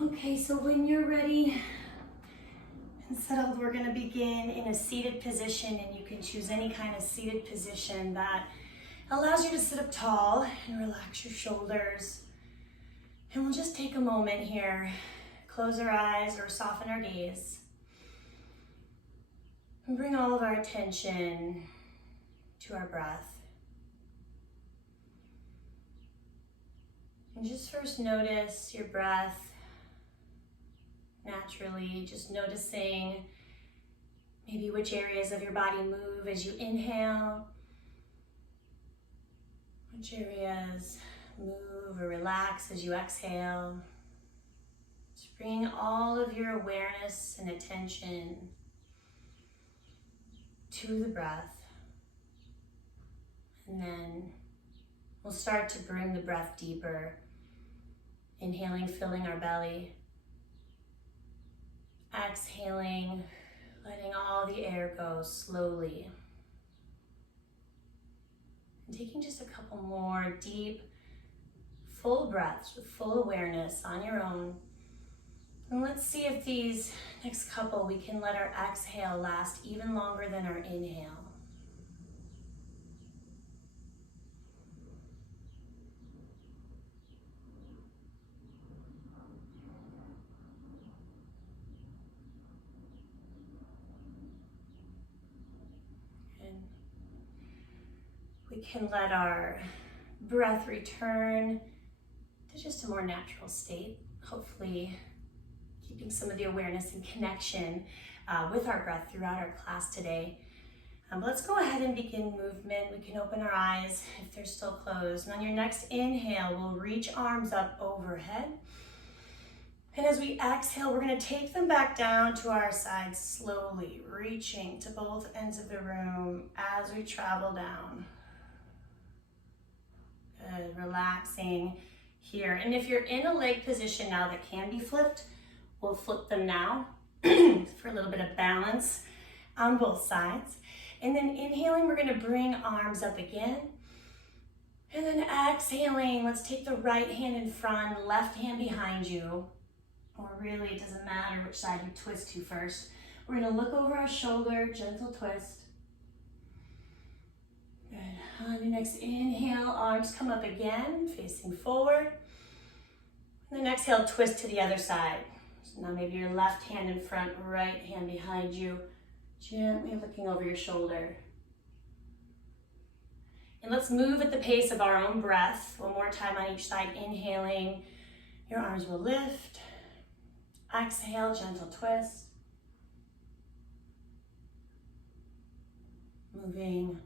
Okay, so when you're ready and settled, we're gonna begin in a seated position, and you can choose any kind of seated position that allows you to sit up tall and relax your shoulders. And we'll just take a moment here, close our eyes or soften our gaze, and bring all of our attention to our breath. And just first notice your breath naturally, just noticing maybe which areas of your body move as you inhale, which areas move or relax as you exhale. Just bring all of your awareness and attention to the breath. And then we'll start to bring the breath deeper. Inhaling, filling our belly. Exhaling, letting all the air go slowly. And taking just a couple more deep, full breaths with full awareness on your own. And let's see if these next couple, we can let our exhale last even longer than our inhale. We can let our breath return to just a more natural state, hopefully keeping some of the awareness and connection with our breath throughout our class today. But let's go ahead and begin movement. We can open our eyes if they're still closed. And on your next inhale, we'll reach arms up overhead. And as we exhale, we're going to take them back down to our sides slowly, reaching to both ends of the room as we travel down. Good, relaxing here. And if you're in a leg position now that can be flipped, we'll flip them now for a little bit of balance on both sides. And then inhaling, we're gonna bring arms up again. And then exhaling, let's take the right hand in front, left hand behind you. Or really, it doesn't matter which side you twist to first. We're gonna look over our shoulder, gentle twist. Good. On your next inhale, arms come up again, facing forward. And then exhale, twist to the other side. So now maybe your left hand in front, right hand behind you, gently looking over your shoulder. And let's move at the pace of our own breath. One more time on each side, inhaling. Your arms will lift. Exhale, gentle twist. Moving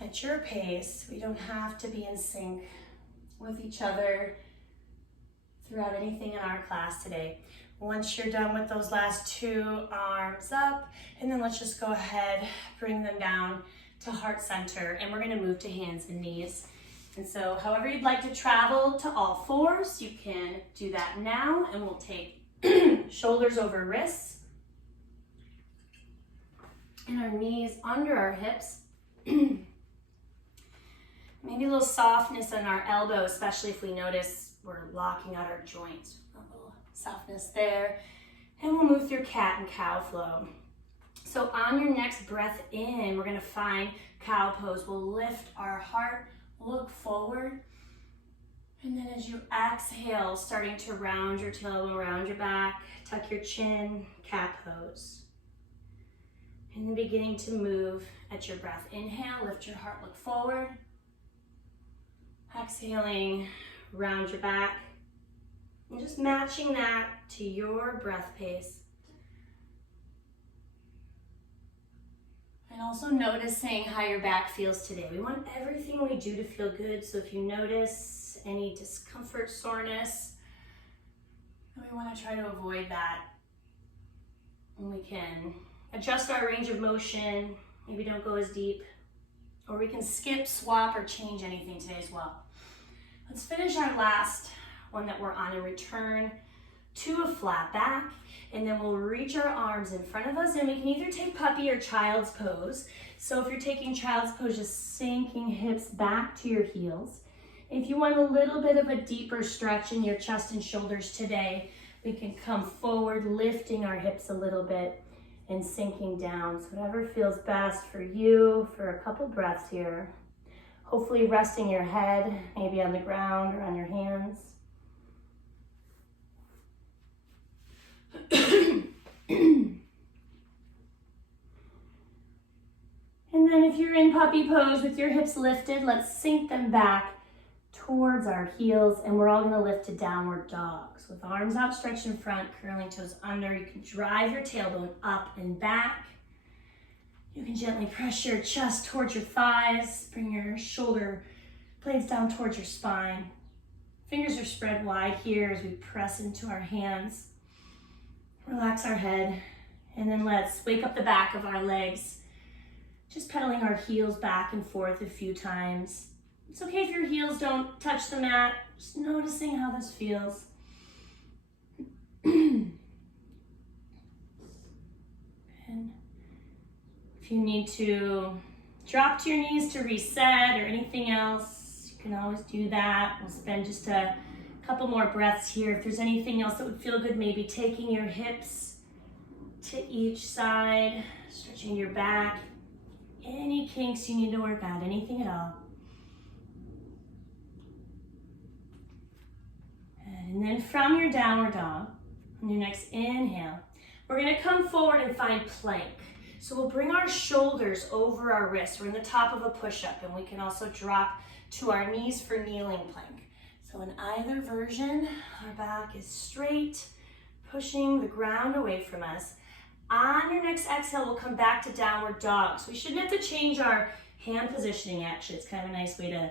at your pace. We don't have to be in sync with each other throughout anything in our class today. Once you're done with those last two, arms up, and then let's just go ahead, bring them down to heart center, and we're gonna move to hands and knees. And so however you'd like to travel to all fours, you can do that now, and we'll take shoulders over wrists, and our knees under our hips. Maybe a little softness in our elbow, especially if we notice we're locking out our joints. A little softness there. And we'll move through cat and cow flow. So on your next breath in, we're gonna find cow pose. We'll lift our heart, look forward. And then as you exhale, starting to round your tailbone around your back, tuck your chin, cat pose. And then beginning to move at your breath. Inhale, lift your heart, look forward. Exhaling, round your back. And just matching that to your breath pace. And also noticing how your back feels today. We want everything we do to feel good. So if you notice any discomfort, soreness, we want to try to avoid that. And we can adjust our range of motion. Maybe don't go as deep. Or we can skip, swap, or change anything today as well. Let's finish our last one that we're on and return to a flat back. And then we'll reach our arms in front of us, and we can either take puppy or child's pose. So if you're taking child's pose, just sinking hips back to your heels. If you want a little bit of a deeper stretch in your chest and shoulders today, we can come forward, lifting our hips a little bit and sinking down. So whatever feels best for you for a couple breaths here. Hopefully resting your head, maybe on the ground or on your hands. And then if you're in puppy pose with your hips lifted, let's sink them back towards our heels, and we're all gonna lift to downward dog. So with arms outstretched in front, curling toes under, you can drive your tailbone up and back. You can gently press your chest towards your thighs, bring your shoulder blades down towards your spine. Fingers are spread wide here as we press into our hands. Relax our head, and then let's wake up the back of our legs. Just pedaling our heels back and forth a few times. It's okay if your heels don't touch the mat, just noticing how this feels. And if you need to drop to your knees to reset or anything else, you can always do that. We'll spend just a couple more breaths here. If there's anything else that would feel good, maybe taking your hips to each side, stretching your back. Any kinks you need to work out, anything at all. And then from your downward dog, on your next inhale, we're gonna come forward and find plank. So we'll bring our shoulders over our wrists. We're in the top of a push-up, and we can also drop to our knees for kneeling plank. So in either version, our back is straight, pushing the ground away from us. On your next exhale, we'll come back to downward dog. So we shouldn't have to change our hand positioning, actually. It's kind of a nice way to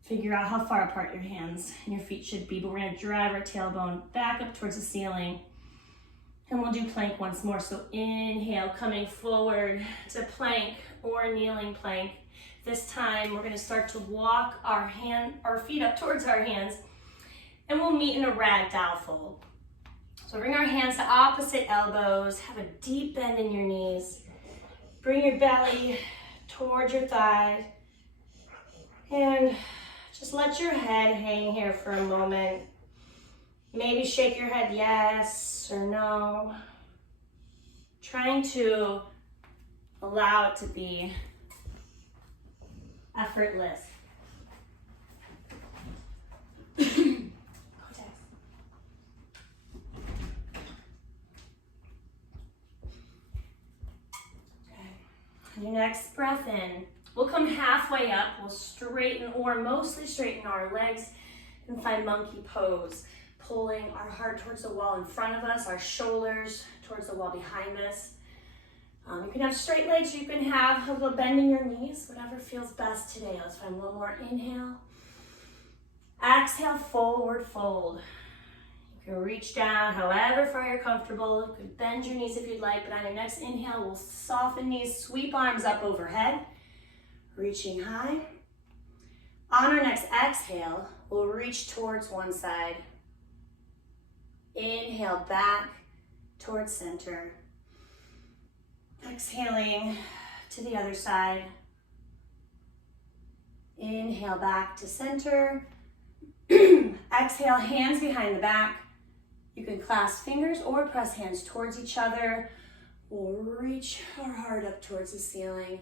figure out how far apart your hands and your feet should be, but we're gonna drive our tailbone back up towards the ceiling. And we'll do plank once more. So inhale, coming forward to plank or kneeling plank. This time, we're gonna start to walk our feet up towards our hands, and we'll meet in a ragdoll fold. So bring our hands to opposite elbows, have a deep bend in your knees. Bring your belly towards your thighs, and just let your head hang here for a moment. Maybe shake your head yes or no. Trying to allow it to be effortless. Your next breath in, we'll come halfway up. We'll straighten or mostly straighten our legs and find monkey pose. Pulling our heart towards the wall in front of us, our shoulders towards the wall behind us. You can have straight legs, you can have a little bend in your knees, whatever feels best today. Let's find one more inhale. Exhale, forward fold. You can reach down however far you're comfortable. You can bend your knees if you'd like, but on your next inhale, we'll soften knees, sweep arms up overhead, reaching high. On our next exhale, we'll reach towards one side. Inhale back towards center. Exhaling to the other side. Inhale back to center. Exhale, hands behind the back. You can clasp fingers or press hands towards each other. We'll reach our heart up towards the ceiling.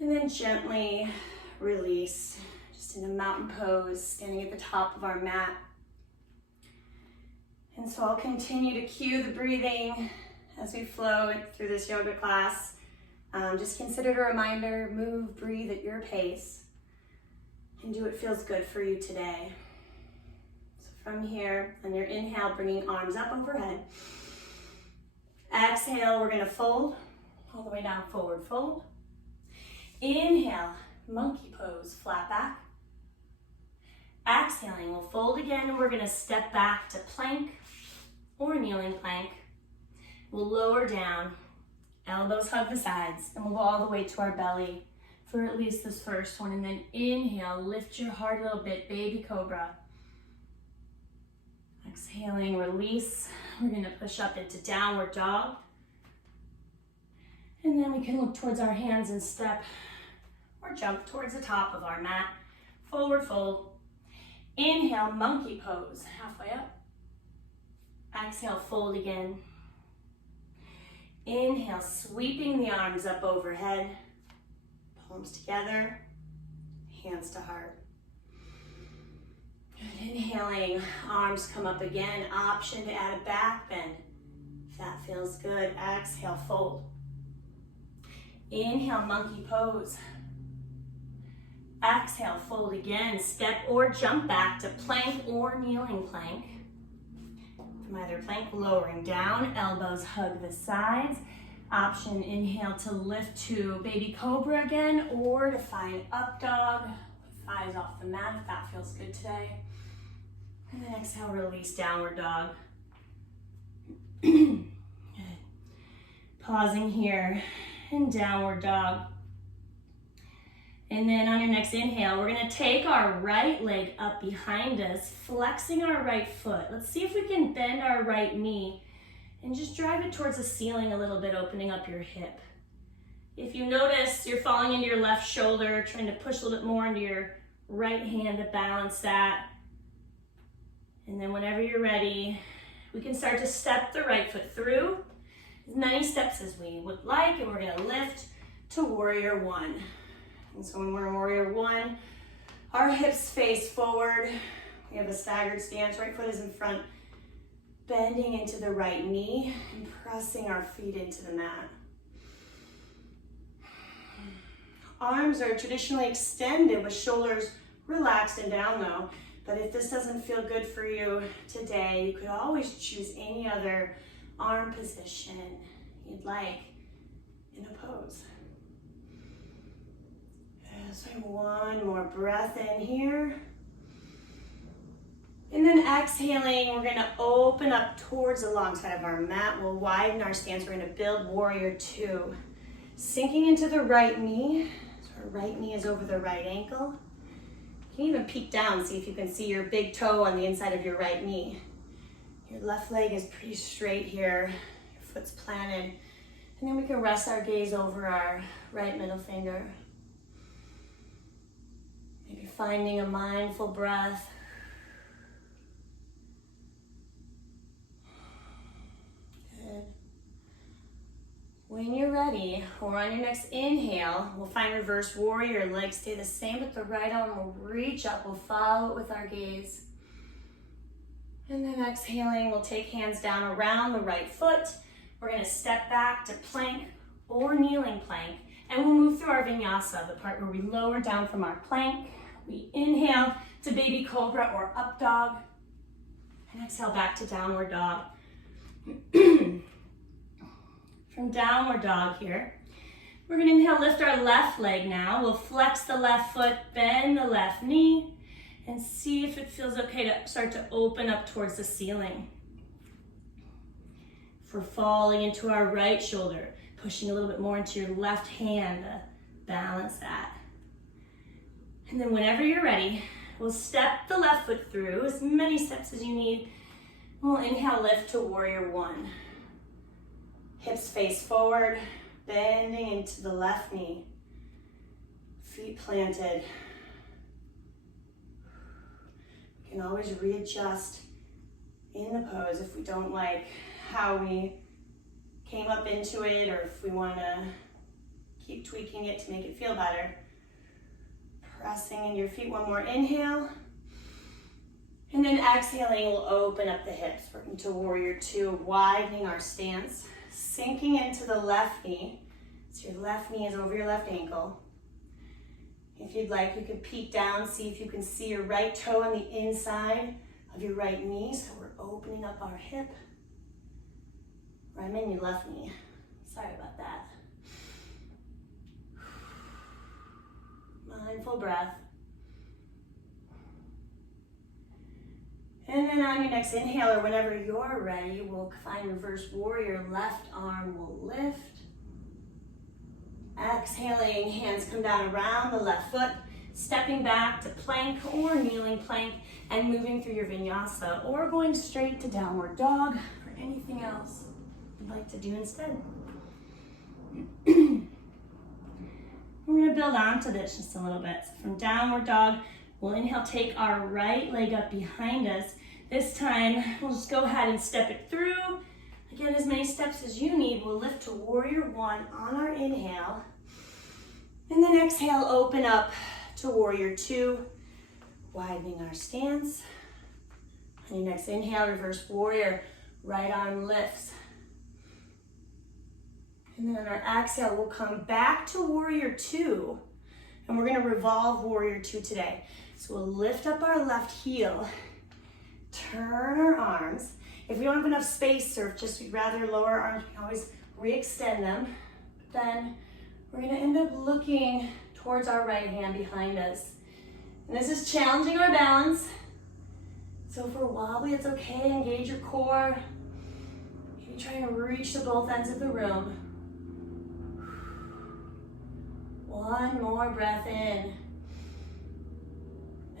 And then gently release, just in a mountain pose, standing at the top of our mat. And so I'll continue to cue the breathing as we flow through this yoga class. Just consider it a reminder, move, breathe at your pace, and do what feels good for you today. From here, on your inhale, bringing arms up overhead. Exhale, we're gonna fold all the way down, forward fold. Inhale, monkey pose, flat back. Exhaling, we'll fold again, and we're gonna step back to plank or kneeling plank. We'll lower down, elbows hug the sides, and we'll go all the way to our belly for at least this first one. And then inhale, lift your heart a little bit, baby cobra. Exhaling, release. We're gonna push up into downward dog. And then we can look towards our hands and step or or jump towards the top of our mat. Forward fold. Inhale, monkey pose, halfway up. Exhale, fold again. Inhale, sweeping the arms up overhead. Palms together, hands to heart. Good. Inhaling, arms come up again. Option to add a back bend. If that feels good, exhale, fold. Inhale, monkey pose. Exhale, fold again. Step or jump back to plank or kneeling plank. From either plank, lowering down, elbows hug the sides. Option, inhale to lift to baby cobra again, or to find up dog with thighs off the mat if that feels good today. And then exhale, release, downward dog. Good. Pausing here in downward dog. And then on your next inhale, we're gonna take our right leg up behind us, flexing our right foot. Let's see if we can bend our right knee and just drive it towards the ceiling a little bit, opening up your hip. If you notice you're falling into your left shoulder, trying to push a little bit more into your right hand to balance that. And then whenever you're ready, we can start to step the right foot through as many steps as we would like, and we're gonna lift to warrior one. And so when we're in warrior one, our hips face forward. We have a staggered stance, right foot is in front, bending into the right knee and pressing our feet into the mat. Arms are traditionally extended with shoulders relaxed and down though. But if this doesn't feel good for you today, you could always choose any other arm position you'd like in a pose. So one more breath in here. And then exhaling, we're gonna open up towards the long side of our mat. We'll widen our stance. We're gonna build warrior two. Sinking into the right knee. So our right knee is over the right ankle. You can even peek down, see if you can see your big toe on the inside of your right knee. Your left leg is pretty straight here. Your foot's planted. And then we can rest our gaze over our right middle finger. Maybe finding a mindful breath. Good. When you're ready, or on your next inhale, we'll find reverse warrior. Legs stay the same, but the right arm will reach up. We'll follow it with our gaze. And then exhaling, we'll take hands down around the right foot. We're gonna step back to plank or kneeling plank. And we'll move through our vinyasa, the part where we lower down from our plank. We inhale to baby cobra or up dog. And exhale back to downward dog. From downward dog here, we're gonna inhale, lift our left leg now. We'll flex the left foot, bend the left knee, and see if it feels okay to start to open up towards the ceiling. If we're falling into our right shoulder, pushing a little bit more into your left hand to balance that. And then whenever you're ready, we'll step the left foot through as many steps as you need. We'll inhale, lift to warrior one. Hips face forward, bending into the left knee. Feet planted. We can always readjust in the pose if we don't like how we came up into it, or if we want to keep tweaking it to make it feel better. Pressing into your feet, one more inhale. And then exhaling, we'll open up the hips. We're into warrior two, widening our stance, sinking into the left knee. So your left knee is over your left ankle. If you'd like, you can peek down, see if you can see your right toe on the inside of your right knee. So we're opening up our hip. Or I'm in your left knee. Sorry about that. Mindful breath. And then on your next inhale, or whenever you're ready, we'll find reverse warrior. Left arm will lift. Exhaling, hands come down around the left foot, stepping back to plank or kneeling plank, and moving through your vinyasa, or going straight to downward dog, or anything else you'd like to do instead. We're gonna build onto this just a little bit. So from downward dog, we'll inhale, take our right leg up behind us. This time, we'll just go ahead and step it through. Again, as many steps as you need. We'll lift to warrior one on our inhale. And then exhale, open up to warrior two, widening our stance. On your next inhale, reverse warrior, right arm lifts. And then on our exhale, we'll come back to warrior two. And we're gonna revolve warrior two today. So we'll lift up our left heel, turn our arms. If we don't have enough space or just we'd rather lower our arms, we can always re-extend them. But then we're gonna end up looking towards our right hand behind us. And this is challenging our balance. So if we're wobbly, it's okay. Engage your core. Maybe trying to reach to both ends of the room. One more breath in.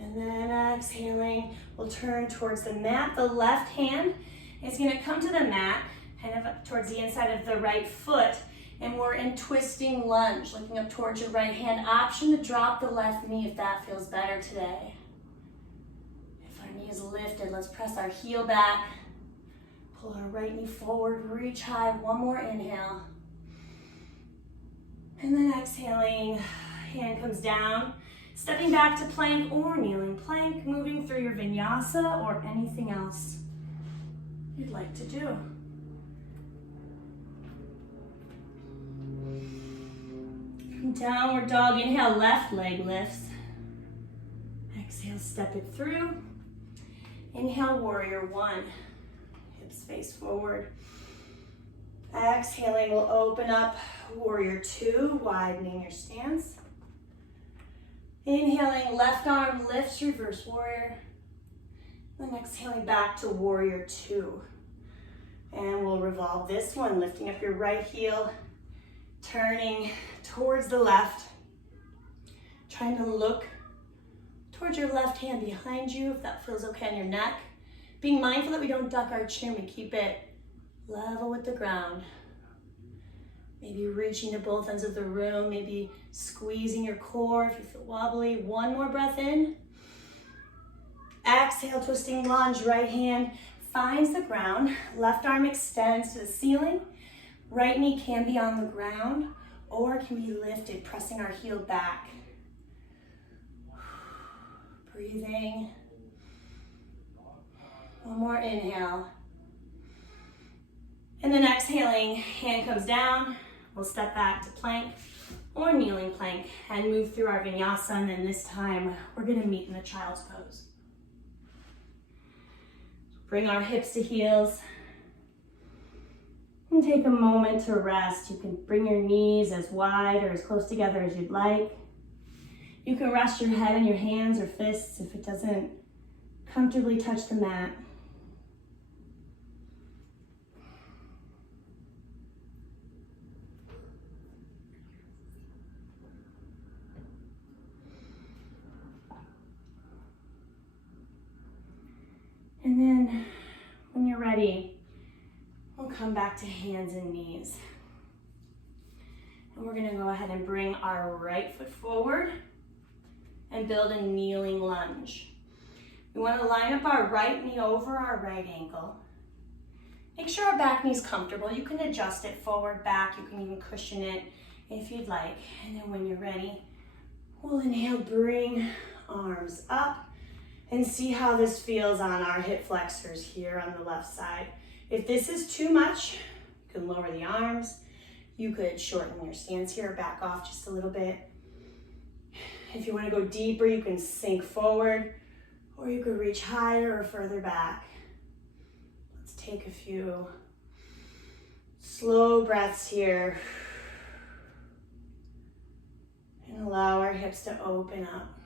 And then exhaling, we'll turn towards the mat. The left hand is gonna come to the mat, kind of up towards the inside of the right foot. And we're in twisting lunge, looking up towards your right hand. Option to drop the left knee if that feels better today. If our knee is lifted, let's press our heel back. Pull our right knee forward, reach high. One more inhale. And then exhaling, hand comes down. Stepping back to plank or kneeling plank, moving through your vinyasa or anything else you'd like to do. From downward dog, inhale, left leg lifts. Exhale, step it through. Inhale, warrior one. Hips face forward. Exhaling, we'll open up warrior two, widening your stance. Inhaling, left arm lifts, reverse warrior. Then exhaling back to warrior two. And we'll revolve this one, lifting up your right heel, turning towards the left. Trying to look towards your left hand behind you, if that feels okay on your neck. Being mindful that we don't duck our chin, we keep it level with the ground. Maybe reaching to both ends of the room, maybe squeezing your core if you feel wobbly. One more breath in. Exhale, twisting lunge, right hand finds the ground. Left arm extends to the ceiling. Right knee can be on the ground or it can be lifted, pressing our heel back. Breathing. One more inhale. And then exhaling, hand comes down. We'll step back to plank or kneeling plank and move through our vinyasa. And then this time, we're gonna meet in the child's pose. Bring our hips to heels. And take a moment to rest. You can bring your knees as wide or as close together as you'd like. You can rest your head in your hands or fists if it doesn't comfortably touch the mat. And then when you're ready, we'll come back to hands and knees. And we're gonna go ahead and bring our right foot forward and build a kneeling lunge. We wanna line up our right knee over our right ankle. Make sure our back knee's comfortable. You can adjust it forward, back. You can even cushion it if you'd like. And then when you're ready, we'll inhale, bring arms up. And see how this feels on our hip flexors here on the left side. If this is too much, you can lower the arms. You could shorten your stance here, back off just a little bit. If you want to go deeper, you can sink forward, or you could reach higher or further back. Let's take a few slow breaths here. And allow our hips to open up.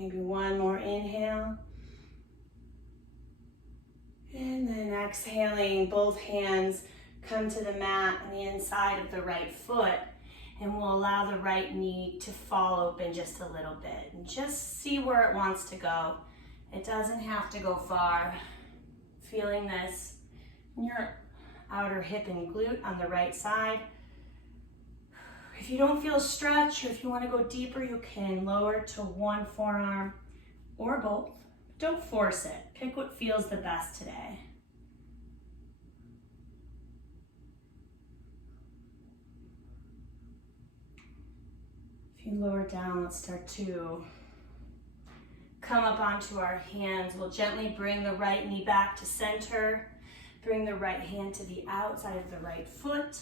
Maybe one more inhale. And then exhaling, both hands come to the mat on the inside of the right foot. And we'll allow the right knee to fall open just a little bit. And just see where it wants to go. It doesn't have to go far. Feeling this and your outer hip and glute on the right side. If you don't feel a stretch, or if you want to go deeper, you can lower to one forearm or both. Don't force it. Pick what feels the best today. If you lower down, let's start to come up onto our hands. We'll gently bring the right knee back to center. Bring the right hand to the outside of the right foot.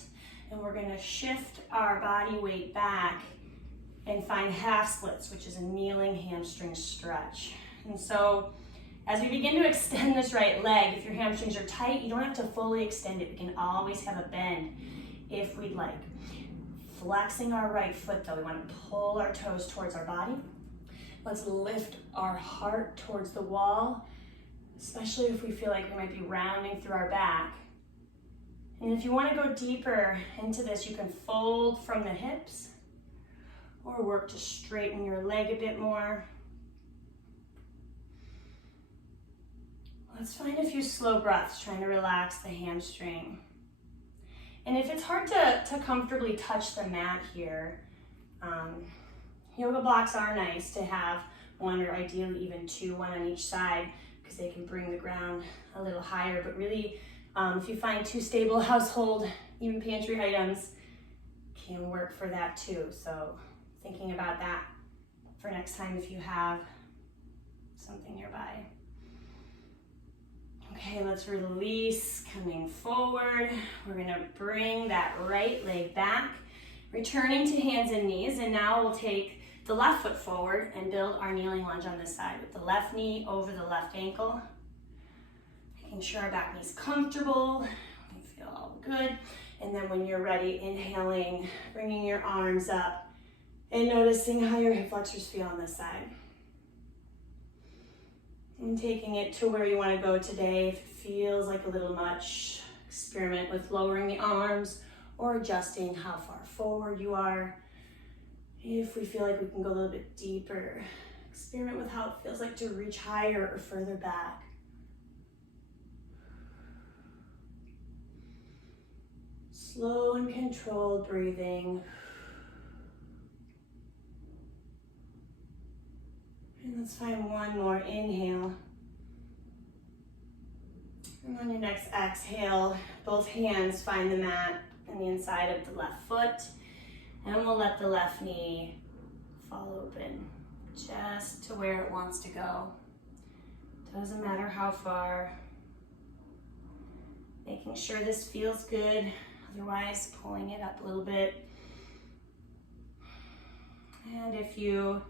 And we're going to shift our body weight back and find half splits, which is a kneeling hamstring stretch. And so as we begin to extend this right leg, if your hamstrings are tight, you don't have to fully extend it. We can always have a bend if we'd like. Flexing our right foot though, we want to pull our toes towards our body. Let's lift our heart towards the wall, especially if we feel like we might be rounding through our back. And if you want to go deeper into this, you can fold from the hips or work to straighten your leg a bit more. Let's find a few slow breaths, trying to relax the hamstring. And if it's hard to comfortably touch the mat here, yoga blocks are nice to have one or ideally even two, one on each side, because they can bring the ground a little higher. But really, if you find two stable household, even pantry items can work for that too. So thinking about that for next time if you have something nearby. Okay, let's release, coming forward. We're gonna bring that right leg back, returning to hands and knees, and now we'll take the left foot forward and build our kneeling lunge on this side with the left knee over the left ankle. Making sure our back knee's comfortable, we feel all good. And then when you're ready, inhaling, bringing your arms up and noticing how your hip flexors feel on this side. And taking it to where you want to go today. If it feels like a little much, experiment with lowering the arms or adjusting how far forward you are. If we feel like we can go a little bit deeper, experiment with how it feels like to reach higher or further back. Slow and controlled breathing. And let's find one more inhale. And on your next exhale, both hands find the mat and the inside of the left foot. And we'll let the left knee fall open just to where it wants to go. Doesn't matter how far. Making sure this feels good, otherwise pulling it up a little bit. And if you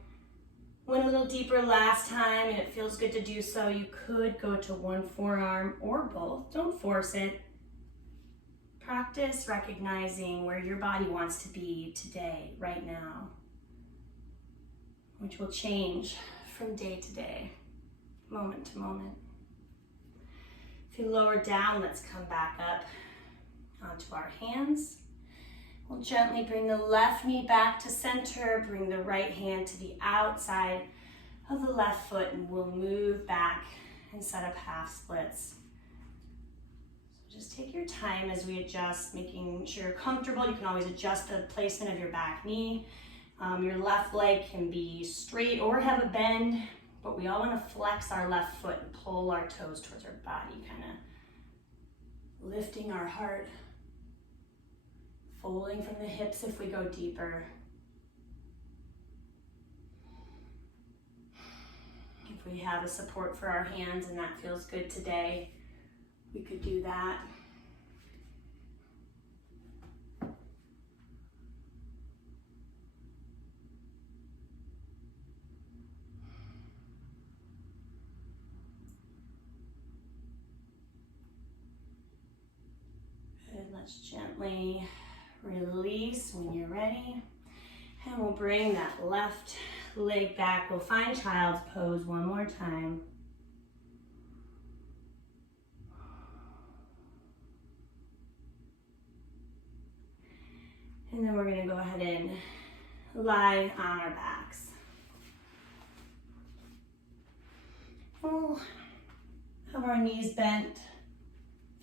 went a little deeper last time and it feels good to do so, you could go to one forearm or both. Don't force it. Practice recognizing where your body wants to be today, right now, which will change from day to day, moment to moment. If you lower down, let's come back up onto our hands. We'll gently bring the left knee back to center, bring the right hand to the outside of the left foot, and we'll move back and set up half splits. So just take your time as we adjust, making sure you're comfortable. You can always adjust the placement of your back knee. Your left leg can be straight or have a bend, but we all want to flex our left foot and pull our toes towards our body, kind of lifting our heart. Folding from the hips if we go deeper. If we have a support for our hands and that feels good today, we could do that. Good, let's gently release when you're ready. And we'll bring that left leg back. We'll find child's pose one more time. And then we're going to go ahead and lie on our backs. We'll have our knees bent.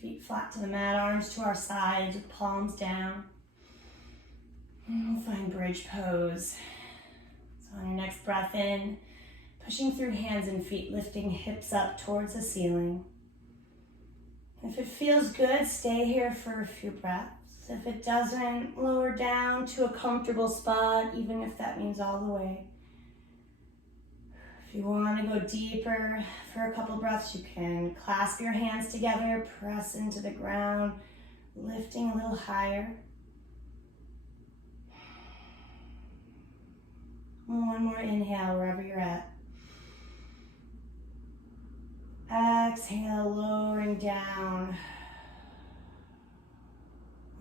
Feet flat to the mat, arms to our sides, palms down. And we'll find bridge pose. So on your next breath in, pushing through hands and feet, lifting hips up towards the ceiling. If it feels good, stay here for a few breaths. If it doesn't, lower down to a comfortable spot, even if that means all the way. If you want to go deeper for a couple breaths, you can clasp your hands together, press into the ground, lifting a little higher. One more inhale wherever you're at. Exhale, lowering down.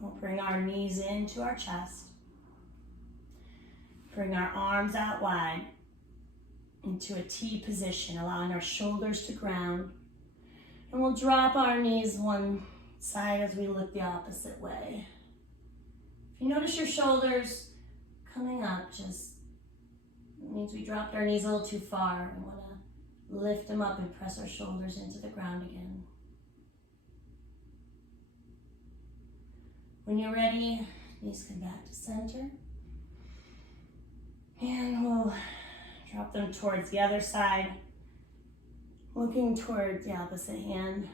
We'll bring our knees into our chest. Bring our arms out wide into a T position, allowing our shoulders to ground. And we'll drop our knees one side as we look the opposite way. If you notice your shoulders coming up, just means we dropped our knees a little too far. We want to lift them up and press our shoulders into the ground again. When you're ready, knees come back to center. And we'll drop them towards the other side, looking towards the opposite hand.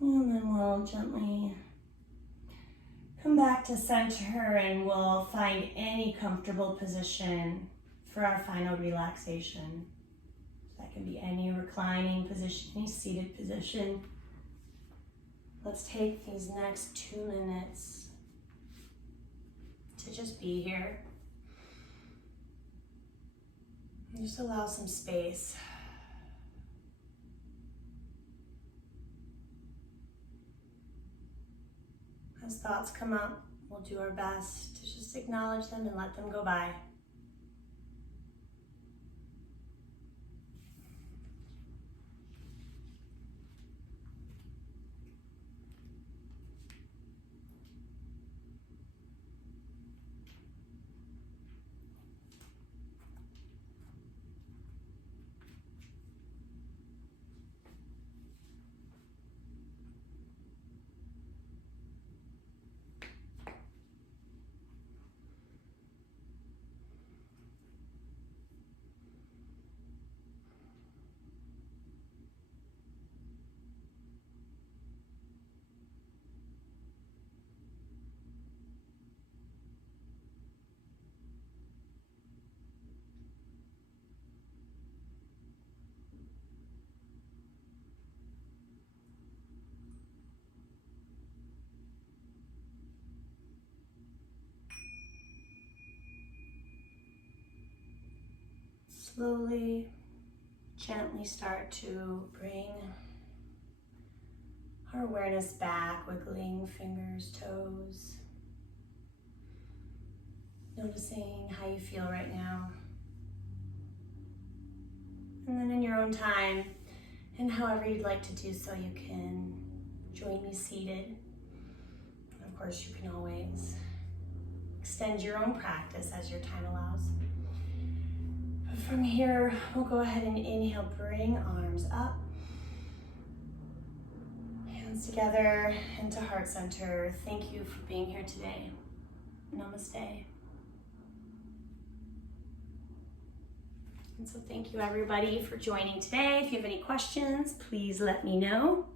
And then we'll gently come back to center and we'll find any comfortable position for our final relaxation. That can be any reclining position, any seated position. Let's take these next 2 minutes to just be here. And just allow some space. As thoughts come up, we'll do our best to just acknowledge them and let them go by. Slowly, gently start to bring our awareness back, wiggling fingers, toes. Noticing how you feel right now. And then in your own time, and however you'd like to do so, you can join me seated. Of course, you can always extend your own practice as your time allows. But from here, we'll go ahead and inhale, bring arms up. Hands together into heart center. Thank you for being here today. Namaste. And so thank you everybody for joining today. If you have any questions, please let me know.